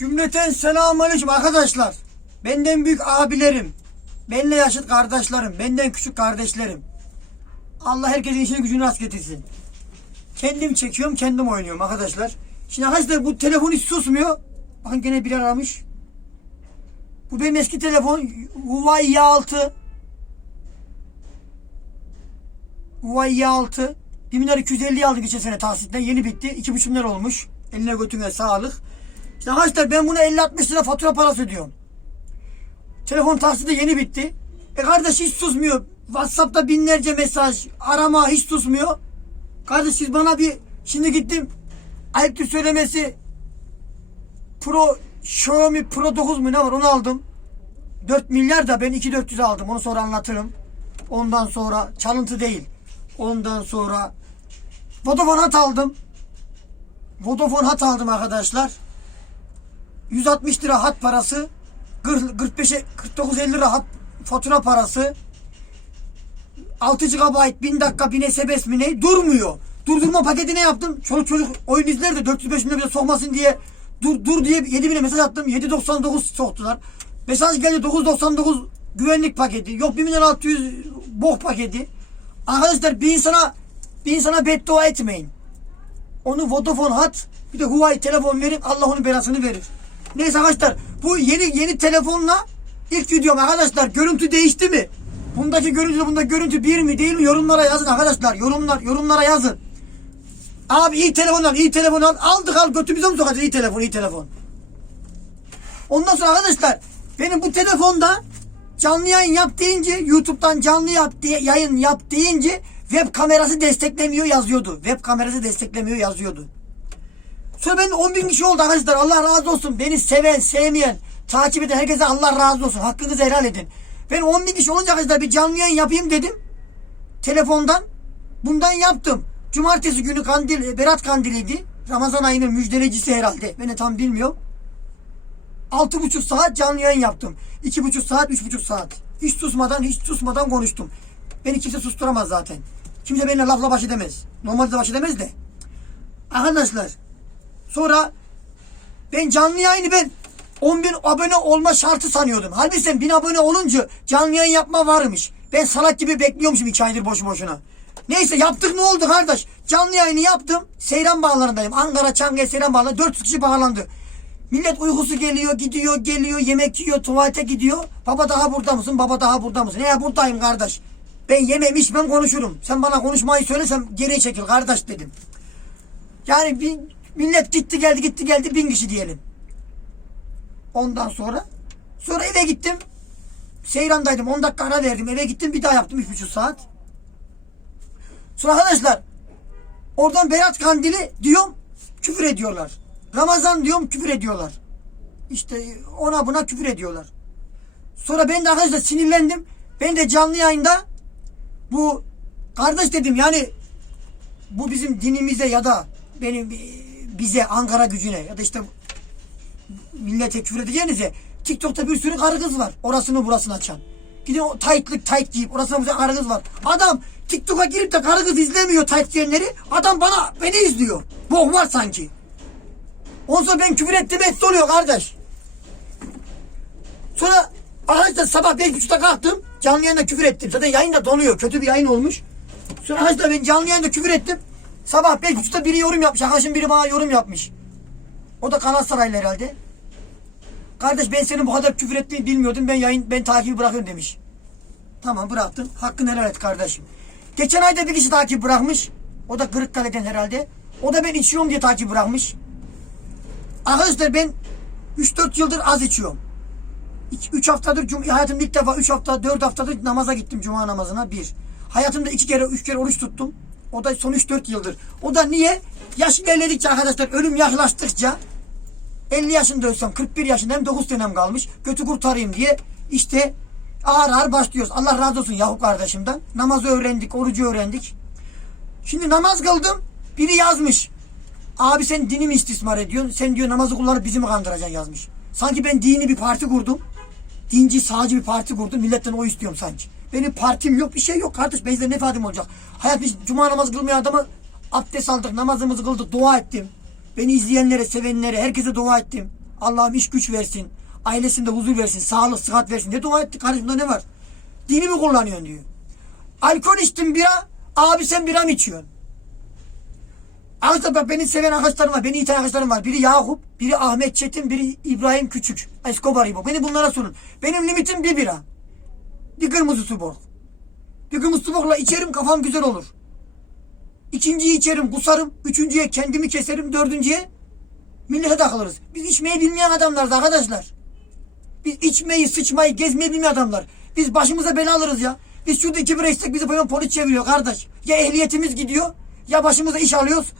Cümleten selamünaleyküm arkadaşlar. Benden büyük abilerim, benimle yaşıt kardeşlerim, benden küçük kardeşlerim. Allah herkesin işini gücünü rast getirsin. Kendim çekiyorum, kendim oynuyorum arkadaşlar. Şimdi arkadaşlar bu telefon hiç susmuyor. Bakın gene bir aramış. Bu benim eski telefon Huawei Y6. Huawei Y6. 1 milyar 250 aldı geçen sene tahsitten. Yeni bitti. 2,5 milyar olmuş. Eline götüne sağlık. İşte arkadaşlar ben buna 50-60 lira fatura parası ödüyorum. Telefon taksidi yeni bitti. E kardeş hiç susmuyor. Whatsapp'ta binlerce mesaj, arama hiç susmuyor. Kardeş siz bana bir şimdi gittim ayıptır söylemesi Pro Xiaomi Pro 9 mu ne var onu aldım. 4 milyar da ben 2400 aldım. Onu sonra anlatırım. Ondan sonra çalıntı değil. Ondan sonra Vodafone hat aldım. Vodafone hat aldım arkadaşlar. 160 lira hat parası. 45'e 49.50 lira hat fatura parası. 6 GB 1000 dakika 1000 SMS mi ne? Durmuyor. Durdurma paketi ne yaptım? Çoluk çocuk oyun izler de 405 milyon bile sokmasın diye dur dur diye 7000'e mesaj attım. 7.99 soktular. Mesaj geldi 9.99 güvenlik paketi. Yok 1 milyon 600 bok paketi. Arkadaşlar bir insana bir insana beddua etmeyin. Onu Vodafone hat bir de Huawei telefon verin Allah onun belasını verir. Neyse arkadaşlar bu yeni yeni telefonla ilk videom arkadaşlar görüntü değişti mi? Bundaki görüntü bunda görüntü bir mi değil mi yorumlara yazın arkadaşlar yorumlar yorumlara yazın. Abi iyi telefon al iyi telefon al aldık al götümüze mi sokacağız iyi telefon iyi telefon. Ondan sonra arkadaşlar benim bu telefonda canlı yayın yap deyince YouTube'dan canlı yap diye, yayın yap deyince web kamerası desteklemiyor yazıyordu. Web kamerası desteklemiyor yazıyordu. Ben 10 bin kişi oldu arkadaşlar. Allah razı olsun. Beni seven, sevmeyen, takip eden herkese Allah razı olsun. Hakkınızı helal edin. Ben 10 bin kişi olunca arkadaşlar bir canlı yayın yapayım dedim. Telefondan. Bundan yaptım. Cumartesi günü kandil, Berat kandiliydi. Ramazan ayının müjdelecisi herhalde. Ben de tam bilmiyorum. 6,5 saat canlı yayın yaptım. 2,5 saat, 3,5 saat. Hiç susmadan, hiç susmadan konuştum. Beni kimse susturamaz zaten. Kimse benimle lafla baş edemez. Normalde baş edemez de. Arkadaşlar Sonra ben canlı yayını ben 10 bin abone olma şartı sanıyordum. Halbuki sen 1000 abone olunca canlı yayın yapma varmış. Ben salak gibi bekliyormuşum 2 aydır boşu boşuna. Neyse yaptık ne oldu kardeş? Canlı yayını yaptım. Seyran bağlarındayım. Ankara, Çankaya Seyran bağları. 400 kişi bağlandı. Millet uykusu geliyor, gidiyor, geliyor, yemek yiyor, tuvalete gidiyor. Baba daha burada mısın? Baba daha burada mısın? Ya buradayım kardeş. Ben yemem içmem konuşurum. Sen bana konuşmayı söylesem geriye çekil kardeş dedim. Yani bir millet gitti geldi gitti geldi bin kişi diyelim. Ondan sonra sonra eve gittim. Seyran'daydım 10 dakika ara verdim eve gittim bir daha yaptım 3,5 saat. Sonra arkadaşlar oradan Berat Kandili diyorum küfür ediyorlar. Ramazan diyorum küfür ediyorlar. İşte ona buna küfür ediyorlar. Sonra ben de arkadaşlar sinirlendim. Ben de canlı yayında bu kardeş dedim yani bu bizim dinimize ya da benim bize Ankara gücüne ya da işte millete küfür edeceğinize TikTok'ta bir sürü karı kız var. Orasını burasını açan. Gidin o taytlık tayt giyip orasına burasına karı kız var. Adam TikTok'a girip de karı kız izlemiyor tayt giyenleri. Adam bana beni izliyor. Bok var sanki. Ondan sonra ben küfür ettim etti oluyor kardeş. Sonra arkadaşlar sabah 5.30'da kalktım. Canlı yayında küfür ettim. Zaten yayın da donuyor. Kötü bir yayın olmuş. Sonra arkadaşlar ben canlı yayında küfür ettim. Sabah 5.30'da biri yorum yapmış. Arkadaşım biri bana yorum yapmış. O da Galatasaraylı herhalde. Kardeş ben senin bu kadar küfür ettiğini bilmiyordum. Ben yayın ben takibi bırakıyorum demiş. Tamam bıraktım. Hakkını helal et kardeşim. Geçen ayda bir kişi takip bırakmış. O da Kırıkkale'den herhalde. O da ben içiyorum diye takip bırakmış. Arkadaşlar ben 3-4 yıldır az içiyorum. 3 haftadır cum- hayatımda ilk defa 3 hafta 4 haftadır namaza gittim cuma namazına bir. Hayatımda 2 kere 3 kere oruç tuttum. O da son 3-4 yıldır. O da niye? Yaş ilerledikçe arkadaşlar ölüm yaklaştıkça 50 yaşında ölsem 41 yaşındayım 9 senem kalmış. Götü kurtarayım diye işte ağır ağır başlıyoruz. Allah razı olsun Yahup kardeşimden. Namazı öğrendik, orucu öğrendik. Şimdi namaz kıldım. Biri yazmış. Abi sen dini mi istismar ediyorsun? Sen diyor namazı kullanıp bizi mi kandıracaksın yazmış. Sanki ben dini bir parti kurdum. Dinci sağcı bir parti kurdum. Milletten o istiyorum sanki. Benim partim yok bir şey yok kardeş. Benzer ne ifadim olacak? Hayat biz cuma namazı kılmayan adamı abdest aldık, namazımızı kıldık, dua ettim. Beni izleyenlere, sevenlere, herkese dua ettim. Allah'ım iş güç versin. Ailesinde huzur versin. Sağlık, sıhhat versin. Ne dua etti? Kardeşim ne var? Dini mi kullanıyorsun diyor. Alkol içtin bira. Abi sen bira mı içiyorsun? Arkadaşlar bak beni seven arkadaşlarım var. Beni iten arkadaşlarım var. Biri Yakup, biri Ahmet Çetin, biri İbrahim Küçük. Escobar İbo. Beni bunlara sorun. Benim limitim bir bira. Bir kırmızı su bor. Bir kırmızı su borla içerim kafam güzel olur. İkinciyi içerim kusarım. Üçüncüye kendimi keserim. Dördüncüye millete takılırız. Biz içmeyi bilmeyen adamlarız arkadaşlar. Biz içmeyi, sıçmayı, gezmeyi bilmeyen adamlar. Biz başımıza bela alırız ya. Biz şurada iki bira içsek bizi böyle polis çeviriyor kardeş. Ya ehliyetimiz gidiyor ya başımıza iş alıyoruz.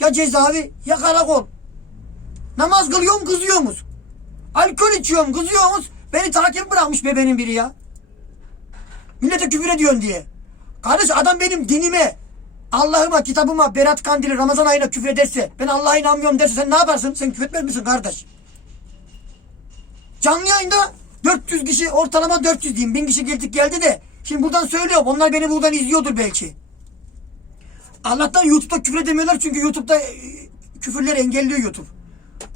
Ya cezaevi ya karakol. Namaz kılıyorum kızıyorsunuz. Alkol içiyorum kızıyorsunuz. Beni takip bırakmış be benim biri ya. Millete küfür ediyorsun diye. Kardeş adam benim dinime, Allah'ıma, kitabıma, Berat Kandili, Ramazan ayına küfür ederse, ben Allah'a inanmıyorum derse sen ne yaparsın? Sen küfür etmez misin kardeş? Canlı yayında 400 kişi, ortalama 400 diyeyim. 1000 kişi geldik geldi de. Şimdi buradan söylüyorum. Onlar beni buradan izliyordur belki. Allah'tan YouTube'da küfür edemiyorlar çünkü YouTube'da e, küfürleri engelliyor YouTube.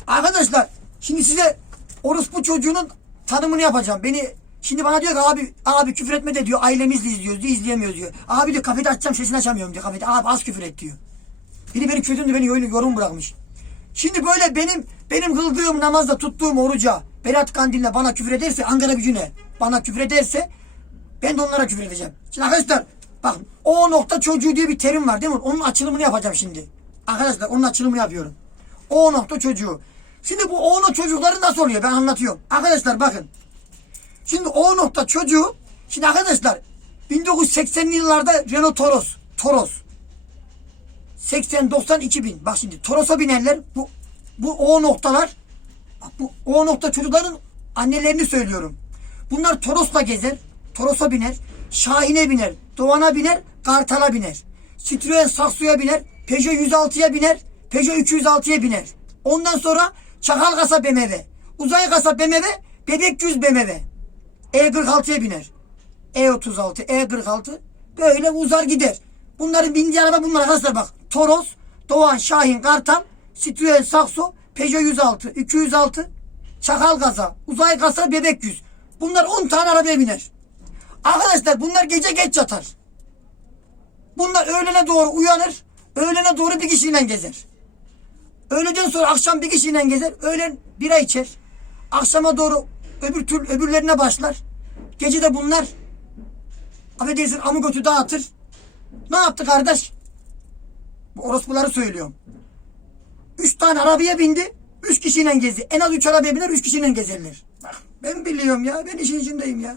Arkadaşlar şimdi size orospu çocuğunun tanımını yapacağım. Beni şimdi bana diyor ki abi abi küfür etme de diyor ailemizle izliyoruz diyor izleyemiyoruz diyor. Abi diyor kafede açacağım sesini açamıyorum diyor kafede. Abi az küfür et diyor. Biri beni küfür edince beni öyle yorum bırakmış. Şimdi böyle benim benim kıldığım namazda tuttuğum oruca Berat Kandil'le bana küfür ederse Ankara gücüne bana küfür ederse ben de onlara küfür edeceğim. Şimdi arkadaşlar bakın o nokta çocuğu diye bir terim var değil mi? Onun açılımını yapacağım şimdi. Arkadaşlar onun açılımını yapıyorum. O nokta çocuğu. Şimdi bu o nokta çocukları nasıl oluyor? Ben anlatıyorum. Arkadaşlar bakın. Şimdi o nokta çocuğu şimdi arkadaşlar 1980'li yıllarda Renault Toros Toros 80 90 2000 bak şimdi Toros'a binerler bu bu o noktalar bu o nokta çocukların annelerini söylüyorum. Bunlar Toros'la gezer, Toros'a biner, Şahin'e biner, Doğan'a biner, Kartal'a biner. Citroen Saxo'ya biner, Peugeot 106'ya biner, Peugeot 206'ya biner. Ondan sonra Çakal Kasa BMW, Uzay Kasa BMW, Bebek 100 BMW. E46'ya biner. E36, E46 böyle uzar gider. Bunların bindiği araba bunlar arkadaşlar bak. Toros, Doğan, Şahin, Kartal, Citroen Saxo, Peugeot 106, 206, Çakal Kasa, Uzay Kasa, Bebek 100. Bunlar 10 tane arabaya biner. Arkadaşlar bunlar gece geç yatar. Bunlar öğlene doğru uyanır. Öğlene doğru bir kişiyle gezer. Öğleden sonra akşam bir kişiyle gezer. Öğlen bira içer. Akşama doğru öbür tür öbürlerine başlar. Gece de bunlar affedersin amı dağıtır. Ne yaptı kardeş? Bu orospuları söylüyorum. Üç tane arabaya bindi. Üç kişiyle gezdi. En az üç arabaya biner, üç kişiyle gezerler. Bak ben biliyorum ya. Ben işin içindeyim ya.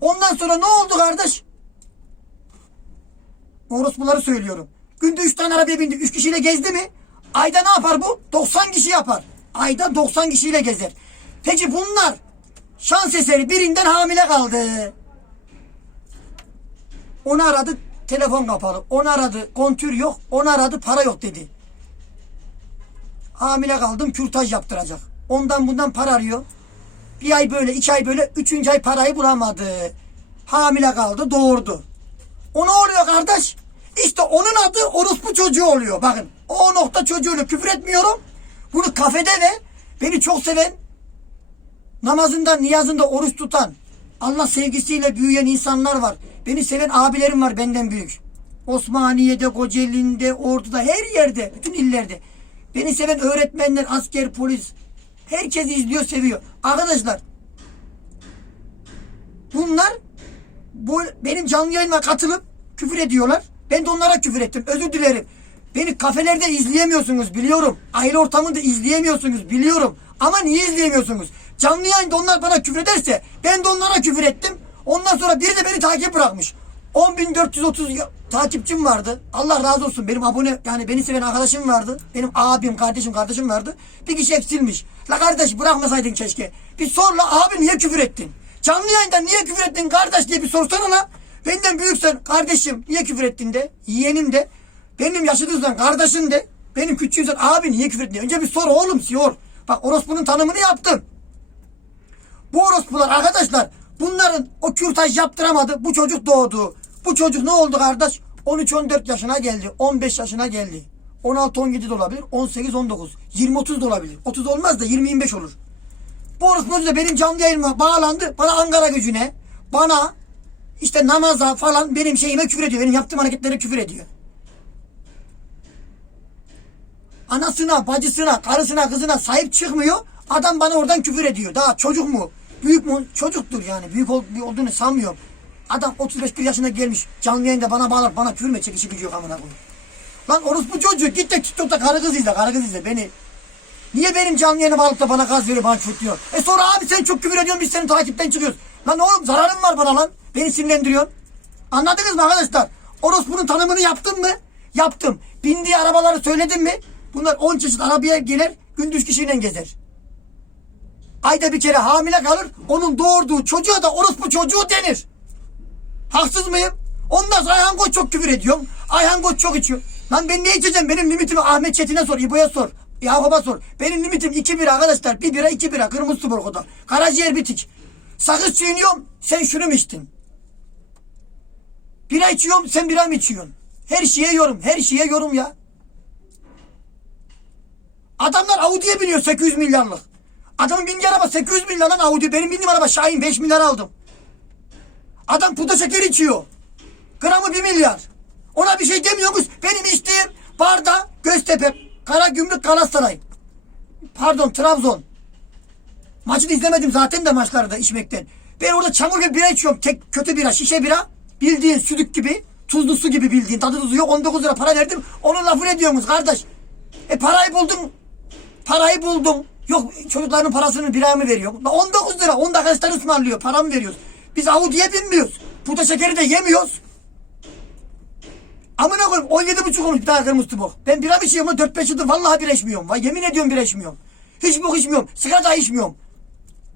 Ondan sonra ne oldu kardeş? Orospuları söylüyorum. Günde üç tane arabaya bindi. Üç kişiyle gezdi mi? Ayda ne yapar bu? 90 kişi yapar. Ayda 90 kişiyle gezer. Peki bunlar şans eseri birinden hamile kaldı. Onu aradı telefon kapalı. Onu aradı kontür yok. Onu aradı para yok dedi. Hamile kaldım kürtaj yaptıracak. Ondan bundan para arıyor. Bir ay böyle iki ay böyle üçüncü ay parayı bulamadı. Hamile kaldı doğurdu. O ne oluyor kardeş? İşte onun adı orospu çocuğu oluyor. Bakın o nokta çocuğunu küfür etmiyorum. Bunu kafede ve beni çok seven namazında niyazında oruç tutan Allah sevgisiyle büyüyen insanlar var. Beni seven abilerim var benden büyük. Osmaniye'de, Kocaeli'nde, Ordu'da her yerde, bütün illerde. Beni seven öğretmenler, asker, polis. Herkes izliyor, seviyor. Arkadaşlar bunlar bu benim canlı yayınıma katılıp küfür ediyorlar. Ben de onlara küfür ettim. Özür dilerim. Beni kafelerde izleyemiyorsunuz biliyorum. Aile ortamında izleyemiyorsunuz biliyorum. Ama niye izleyemiyorsunuz? Canlı yayında onlar bana küfür ederse ben de onlara küfür ettim. Ondan sonra biri de beni takip bırakmış. 10.430 ya- takipçim vardı. Allah razı olsun. Benim abone yani beni seven arkadaşım vardı. Benim abim, kardeşim, kardeşim vardı. Bir kişi eksilmiş. La kardeş bırakmasaydın keşke. Bir sor la abi niye küfür ettin? Canlı yayında niye küfür ettin kardeş diye bir sorsana la. Benden büyüksen kardeşim niye küfür ettin de. Yeğenim de. Benim yaşıtımdan kardeşim de. Benim küçüğümsen abi niye küfür ettin? Önce bir sor oğlum sor. Bak orospunun tanımını yaptım. Bu orospular arkadaşlar bunların o kürtaj yaptıramadı. Bu çocuk doğdu. Bu çocuk ne oldu kardeş? 13-14 yaşına geldi. 15 yaşına geldi. 16-17 de olabilir. 18-19. 20-30 da olabilir. 30 olmaz da 20-25 olur. Bu orospu da benim canlı yayınıma bağlandı. Bana Ankara gücüne, bana işte namaza falan benim şeyime küfür ediyor. Benim yaptığım hareketlere küfür ediyor. Anasına, bacısına, karısına, kızına sahip çıkmıyor. Adam bana oradan küfür ediyor. Daha çocuk mu? Büyük mu? Çocuktur yani. Büyük ol- olduğunu sanmıyorum. Adam 35 bir yaşına gelmiş. Canlı yayında bana bağlar. Bana küfür mü edecek? gücü yok amına koyayım. Lan orospu çocuğu git de TikTok'ta karı kız izle. Karı kız izle. Beni Niye benim canlı yayına bağlıp da bana gaz veriyor, bana küfür? E sonra abi sen çok küfür ediyorsun, biz senin takipten çıkıyoruz. Lan oğlum zararın var bana lan. Beni sinirlendiriyorsun. Anladınız mı arkadaşlar? Orospu'nun tanımını yaptın mı? Yaptım. Bindiği arabaları söyledim mi? Bunlar 10 çeşit arabaya gelir, gündüz kişiyle gezer. Ayda bir kere hamile kalır, onun doğurduğu çocuğa da orospu çocuğu denir. Haksız mıyım? Ondan sonra Ayhan Koç çok küfür ediyorum. Ayhan Koç çok içiyor. Lan ben ne içeceğim? Benim limitimi Ahmet Çetin'e sor, İbo'ya sor. Yakup'a sor. Benim limitim 2 bira arkadaşlar. 1 bira 2 bira. Kırmızı su borkoda. Karaciğer bitik. Sakız çiğniyorum. Sen şunu mu içtin? Bira içiyorum. Sen bira mı içiyorsun? Her şeye yorum. Her şeye yorum ya. Adamlar Audi'ye biniyor 800 milyarlık. Adamın bindiği araba 800 milyar lan Audi. Benim bindiğim araba Şahin 5 milyar aldım. Adam puda şeker içiyor. Gramı 1 milyar. Ona bir şey demiyormuş. Benim içtiğim barda Göztepe, Karagümrük, Galatasaray. Pardon Trabzon. Maçı da izlemedim zaten de maçları da içmekten. Ben orada çamur gibi bira içiyorum. Tek, kötü bira, şişe bira. Bildiğin südük gibi. Tuzlu su gibi bildiğin. Tadı tuzu yok. 19 lira para verdim. Onun lafını ediyorsunuz kardeş. E parayı buldum. Parayı buldum. Yok çocukların parasını biraya mı veriyor? Lan 19 lira. 10 arkadaşlar ısmarlıyor. Para mı veriyoruz? Biz Audi'ye binmiyoruz. Puta şekeri de yemiyoruz. Amına koyayım 17 buçuk olmuş bir tane kırmızı bok. Ben bira içiyorum 4-5 yıldır vallahi bira içmiyorum. Vay yemin ediyorum bira içmiyorum. Hiç bok içmiyorum. Sigara da içmiyorum.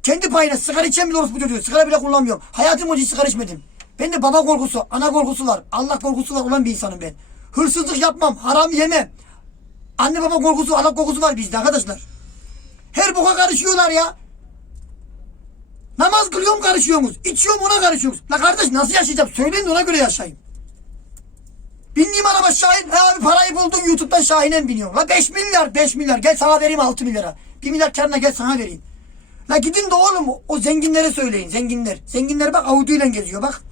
Kendi payına sigara içen bile orospu çocuğu. Sigara bile kullanmıyorum. Hayatım boyunca hiç sigara içmedim. Bende baba korkusu, ana korkusu var. Allah korkusu var olan bir insanım ben. Hırsızlık yapmam, haram yemem. Anne baba korkusu, Allah korkusu var bizde arkadaşlar. Her boka karışıyorlar ya. Namaz kılıyorum karışıyorsunuz. İçiyorum ona karışıyorsunuz. La kardeş nasıl yaşayacağım? Söyleyin de ona göre yaşayayım. Bindiğim araba Şahin. He abi parayı buldun YouTube'dan Şahin'e biniyorum? La 5 milyar 5 milyar. Gel sana vereyim 6 milyara. 1 milyar karına gel sana vereyim. La gidin de oğlum o zenginlere söyleyin zenginler. Zenginler bak Audi ile geziyor bak.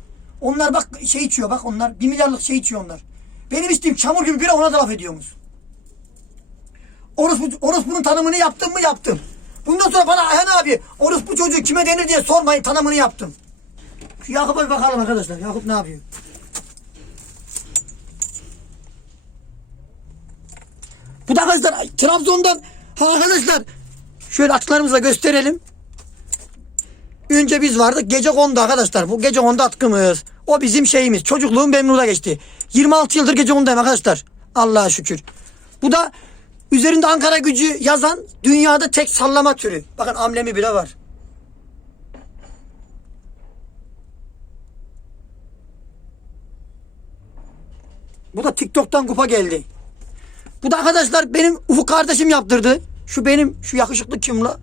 Onlar bak şey içiyor bak onlar. 1 milyarlık şey içiyor onlar. Benim içtiğim çamur gibi bira ona da laf ediyorsunuz. Orospu, orospunun tanımını yaptım mı yaptım. Bundan sonra bana Ayhan abi orospu çocuğu kime denir diye sormayın tanımını yaptım. Yakup'a bir bakalım arkadaşlar. Yakup ne yapıyor? Bu da arkadaşlar Trabzon'dan ha arkadaşlar şöyle açıklarımızla gösterelim. Önce biz vardık gece kondu arkadaşlar. Bu gece kondu atkımız. O bizim şeyimiz. Çocukluğum burada geçti. 26 yıldır gece kondayım arkadaşlar. Allah'a şükür. Bu da üzerinde Ankara gücü yazan dünyada tek sallama türü. Bakın amblemi bile var. Bu da TikTok'tan kupa geldi. Bu da arkadaşlar benim Ufuk kardeşim yaptırdı. Şu benim şu yakışıklı kim la?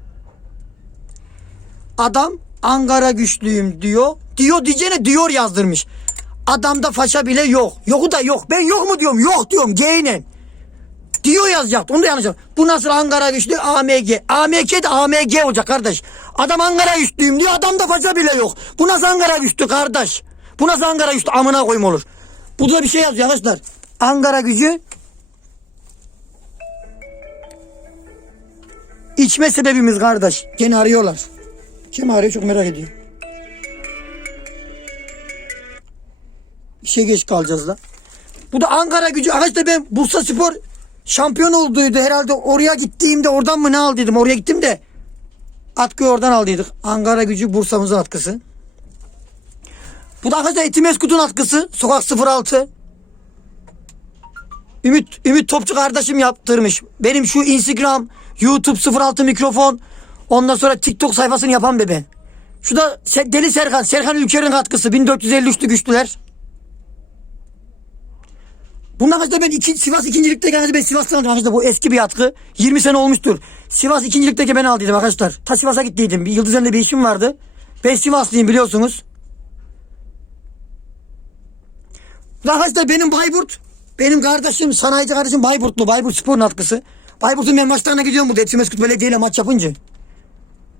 Adam Ankara güçlüyüm diyor. Diyor diyeceğine diyor yazdırmış. Adamda faça bile yok. Yoku da yok. Ben yok mu diyorum. Yok diyorum. G ile. Diyor yazacak. Onu da yanlış. yaptım. Bu nasıl Ankara güçlü? AMG. AMG de AMG olacak kardeş. Adam Ankara güçlüyüm diyor. Adamda faça bile yok. Bu nasıl Ankara güçlü kardeş? Bu nasıl Ankara güçlü? Amına koyayım olur. Bu da bir şey yazıyor arkadaşlar. Ankara gücü İçme sebebimiz kardeş. Gene arıyorlar. Kim arıyor çok merak ediyorum. İşe geç kalacağız da. Bu da Ankara gücü. Arkadaşlar ben Bursa Spor şampiyon olduydu. Herhalde oraya gittiğimde oradan mı ne aldıydım? Oraya gittim de atkıyı oradan aldıydık. Ankara gücü Bursa'mızın atkısı. Bu da arkadaşlar Etimeskut'un atkısı. Sokak 06. Ümit Ümit Topçu kardeşim yaptırmış. Benim şu Instagram, YouTube 06 mikrofon, ondan sonra TikTok sayfasını yapan be ben. Şu da Deli Serkan, Serkan Ülker'in katkısı 1453'lü güçlüler. Bundan arkadaşlar ben iki, Sivas ikincilikte arkadaşlar ben Sivas'tan aldım arkadaşlar bu eski bir atkı. 20 sene olmuştur. Sivas ikincilikteki ben aldıydım arkadaşlar. Ta Sivas'a gittiydim. Bir Yıldızem'de bir işim vardı. Ben Sivaslıyım biliyorsunuz. Arkadaşlar benim Bayburt Benim kardeşim sanayici kardeşim Bayburtlu. Bayburt Spor'un atkısı. Bayburt'un ben maçlarına gidiyorum burada. Etimeskut Belediye ile maç yapınca.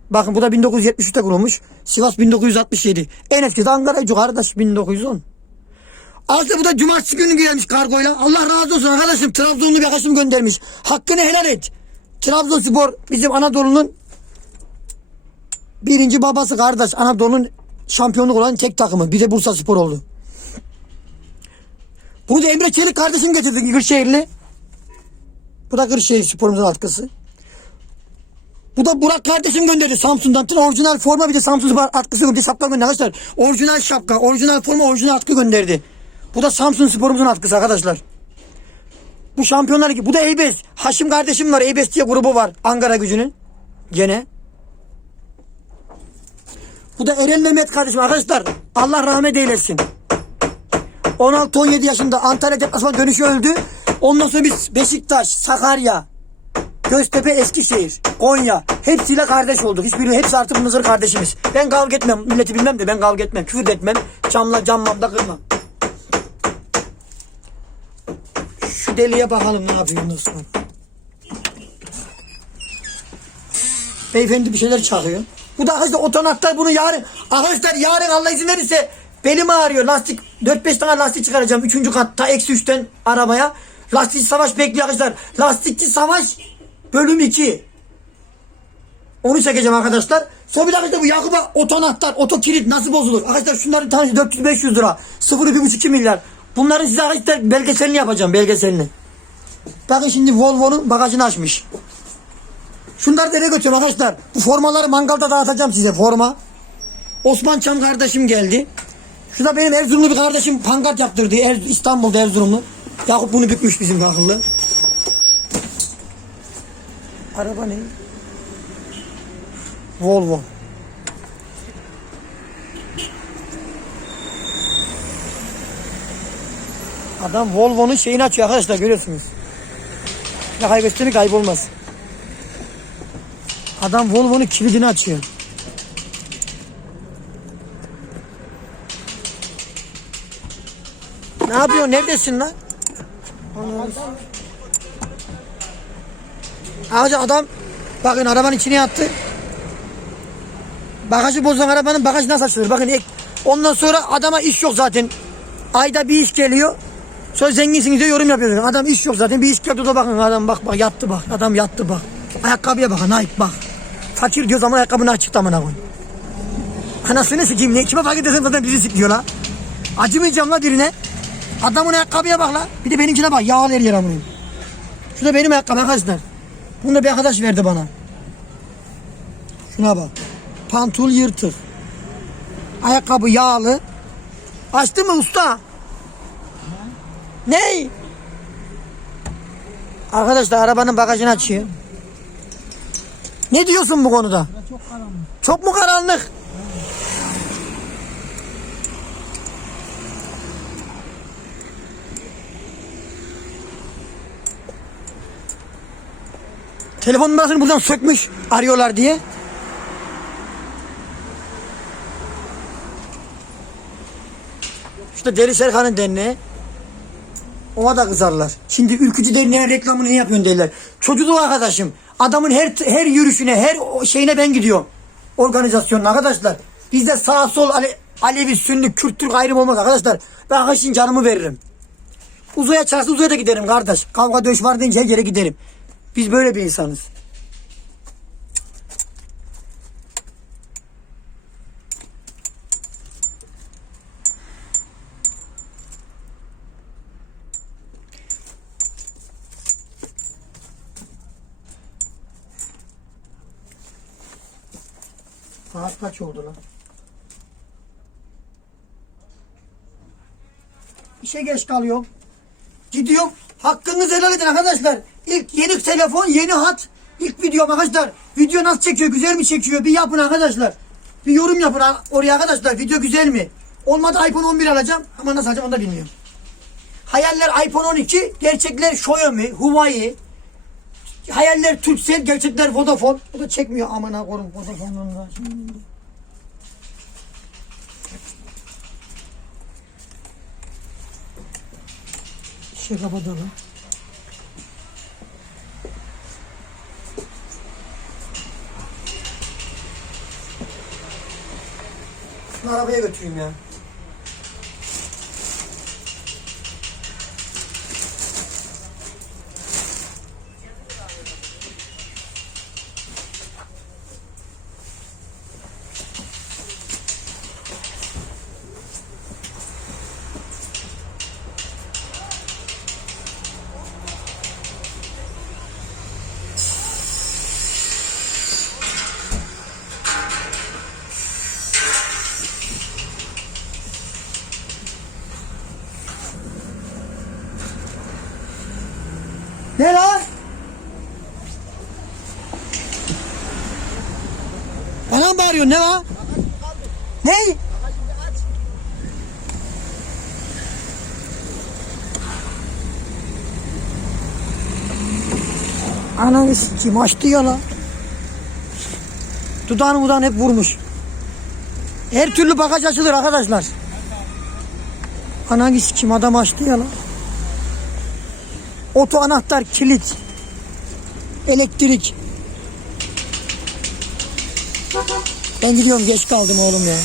Bakın bu da 1973'te kurulmuş. Sivas 1967. En eski de Ankara kardeş 1910. Altı bu da cumartesi günü gelmiş kargoyla. Allah razı olsun arkadaşım. Trabzonlu bir arkadaşım göndermiş. Hakkını helal et. Trabzonspor bizim Anadolu'nun birinci babası kardeş. Anadolu'nun şampiyonluk olan tek takımı. Bir de Bursa Spor oldu. Bunu da Emre Çelik kardeşim getirdi Kırşehirli. Bu da Kırşehir sporumuzun atkısı. Bu da Burak kardeşim gönderdi Samsun'dan. Tüm orijinal forma bir de Samsun atkısı bir şapka gönderdi arkadaşlar. Orijinal şapka, orijinal forma, orijinal atkı gönderdi. Bu da Samsun sporumuzun atkısı arkadaşlar. Bu şampiyonlar Ligi. Bu da Eybes. Haşim kardeşim var. Eybes diye grubu var. Ankara gücünün. Gene. Bu da Eren Mehmet kardeşim arkadaşlar. Allah rahmet eylesin. 16-17 yaşında Antalya deplasman dönüşü öldü. Ondan sonra biz Beşiktaş, Sakarya, Göztepe, Eskişehir, Konya hepsiyle kardeş olduk. Hiçbiri hepsi artık mızır kardeşimiz. Ben kavga etmem. Milleti bilmem de ben kavga etmem. Küfür etmem. Camla cammam da kırmam. Şu deliye bakalım ne yapıyor Osman. Beyefendi bir şeyler çakıyor. Bu da arkadaşlar otonatlar bunu yarın arkadaşlar yarın Allah izin verirse belim ağrıyor. Lastik 4-5 tane lastik çıkaracağım. 3. katta eksi 3'ten arabaya. Lastikçi savaş bekliyor arkadaşlar. Lastikçi savaş bölüm 2. Onu çekeceğim arkadaşlar. Son bir dakika bu Yakup'a otonatlar, oto kilit nasıl bozulur? Arkadaşlar şunların tanesi 400-500 lira. 0,5-2 milyar. Bunların size arkadaşlar belgeselini yapacağım belgeselini. Bakın şimdi Volvo'nun bagajını açmış. Şunları eve götürüyorum arkadaşlar. Bu formaları mangalda dağıtacağım size forma. Osman Çam kardeşim geldi. Şu da benim Erzurumlu bir kardeşim pankart yaptırdı. Er, İstanbul'da Erzurumlu. Yakup bunu bükmüş bizim akıllı. Araba ne? Volvo. Adam Volvo'nun şeyini açıyor arkadaşlar görüyorsunuz. Ya göstermek ayıp olmaz. Adam Volvo'nun kilidini açıyor. Ne yapıyorsun? Neredesin lan? Ağacı adam bakın arabanın içine yattı. Bagajı bozan arabanın bagajı nasıl açılır? Bakın ondan sonra adama iş yok zaten. Ayda bir iş geliyor. Sonra zenginsiniz diye yorum yapıyorsun. Adam iş yok zaten. Bir iş geldi da bakın adam bak bak yattı bak. Adam yattı bak. Ayakkabıya bakın Nike bak. Fakir diyor zaman ayakkabını açık amına koy. Anasını sikeyim ne? Kime fakir desem zaten bizi sikliyor la. Acımayacağım la birine. Adamın ayakkabıya bak la. Bir de benimkine bak. Yağlı her yer amınıyım. Şu da benim ayakkabı arkadaşlar. Bunu da bir arkadaş verdi bana. Şuna bak. Pantul yırtık. Ayakkabı yağlı. Açtı mı usta? Ne? Arkadaşlar arabanın bagajını açıyor. Ne diyorsun bu konuda? Çok karanlık. Çok mu karanlık? Telefon numarasını buradan sökmüş arıyorlar diye. İşte Deli Serkan'ın derneği. Ona da kızarlar. Şimdi ülkücü derneğin reklamını ne yapıyorsun derler. Çocuk arkadaşım. Adamın her her yürüyüşüne, her şeyine ben gidiyorum. Organizasyonuna arkadaşlar. Bizde sağ sol Ale, Alevi, Sünni, Kürt, Türk ayrım olmaz arkadaşlar. Ben arkadaşın canımı veririm. Uzaya çarşı uzaya da giderim kardeş. Kavga dövüş var deyince her yere giderim. Biz böyle bir insanız. Saat kaç oldu lan? İşe geç kalıyorum. Gidiyorum. Hakkınızı helal edin arkadaşlar. İlk yeni telefon, yeni hat. İlk videom arkadaşlar. Video nasıl çekiyor? Güzel mi çekiyor? Bir yapın arkadaşlar. Bir yorum yapın oraya arkadaşlar. Video güzel mi? Olmadı iPhone 11 alacağım. Ama nasıl alacağım onu da bilmiyorum. Hayaller iPhone 12, gerçekler Xiaomi, Huawei. Hayaller Turkcell, gerçekler Vodafone. O da çekmiyor amına koyayım Vodafone'dan da. Şey kapatalım. Şunu arabaya götüreyim ya. Ne lan? Bana mı bağırıyorsun ne lan? Ne? Sikeyim açtı ya lan. Dudağını budağını hep vurmuş. Her türlü bagaj açılır arkadaşlar. Ananı sikeyim adam açtı ya lan. Oto anahtar, kilit, elektrik. Ben gidiyorum geç kaldım oğlum ya.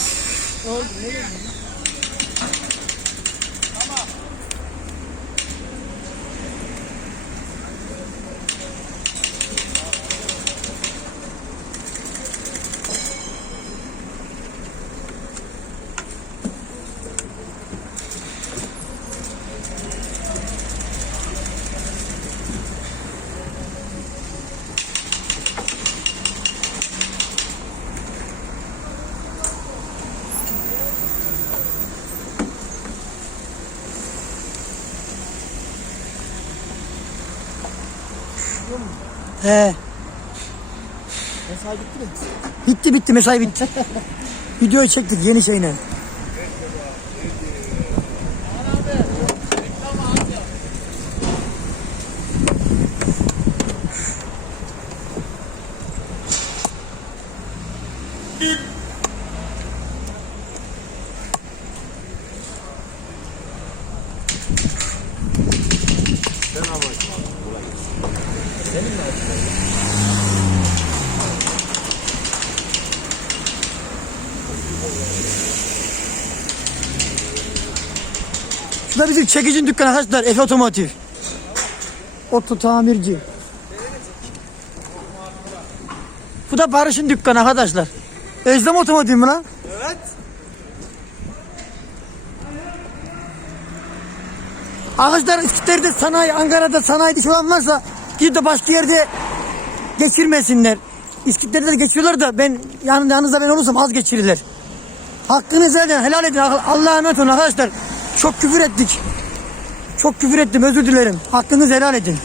He. Mesai bitti mi? Bitti bitti mesai bitti. Videoyu çektik yeni şeyle. Şurada bizim çekicin dükkanı arkadaşlar Efe Otomotiv. Oto tamirci. Bu da Barış'ın dükkanı arkadaşlar. Özlem Otomotiv mi lan? Evet. Arkadaşlar Üsküdar'da sanayi, Ankara'da sanayi dışı olan varsa gidip de başka yerde geçirmesinler. İskitler'de de geçiriyorlar da ben yanında yanınızda ben olursam az geçirirler. Hakkınızı helal, helal edin. Allah'a emanet olun arkadaşlar. Çok küfür ettik. Çok küfür ettim özür dilerim. Hakkınızı helal edin.